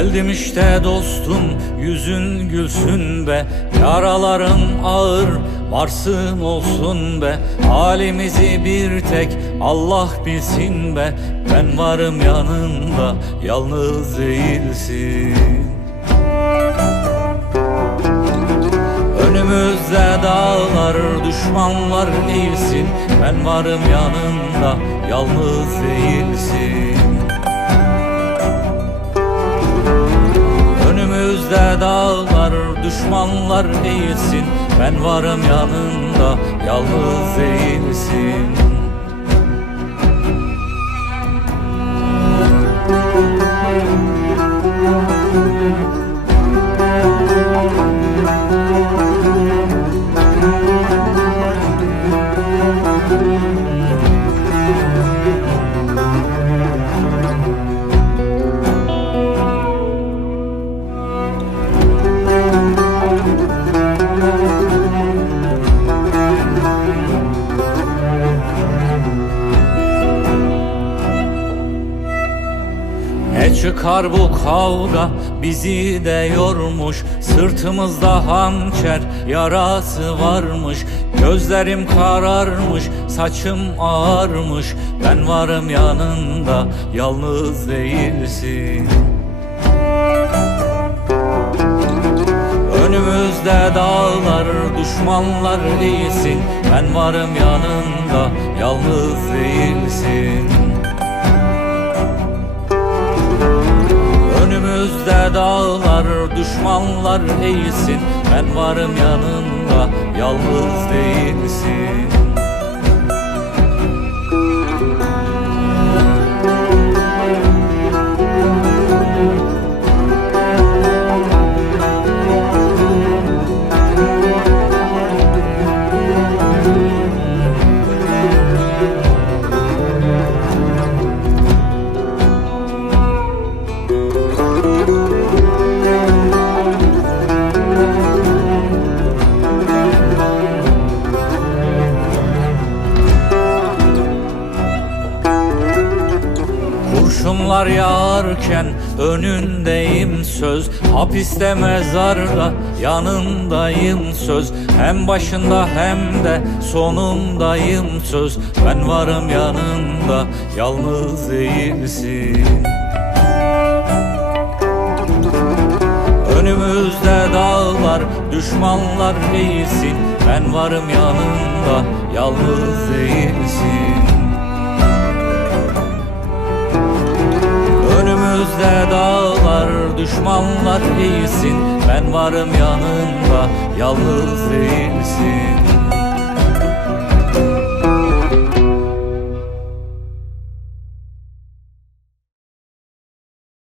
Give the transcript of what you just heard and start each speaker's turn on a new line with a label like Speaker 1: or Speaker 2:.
Speaker 1: Geçmişte dostum yüzün gülsün be. Yaraların ağır varsın olsun be. Halimizi bir tek Allah bilsin be. Ben varım yanında yalnız değilsin. Önümüzde dağlar, düşmanlar eğilsin. Ben varım yanında, yalnız değilsin düşmanlar eğilsin Ben varım yanında, yalnız değilsin. Ne çıkar bu kavga bizi de yormuş. Sırtımızda hançer yarası varmış. Gözlerim kararmış saçım ağarmış. Ben varım yanında yalnız değilsin. Önümüzde dağlar, düşmanlar değilsin Ben varım yanında, yalnız değilsin düşmanlar eğilsin. Ben varım yanında, yalnız değilsin Kurşunlar yağarken önündeyim söz. Hapiste mezarda yanındayım söz. Hem başında hem de sonundayım söz. Ben varım yanında yalnız değilsin. Önümüzde dağlar, düşmanlar değilsin. Ben varım yanında, yalnız değilsin düşmanlar değilsin Ben varım yanında, yalnız değilsin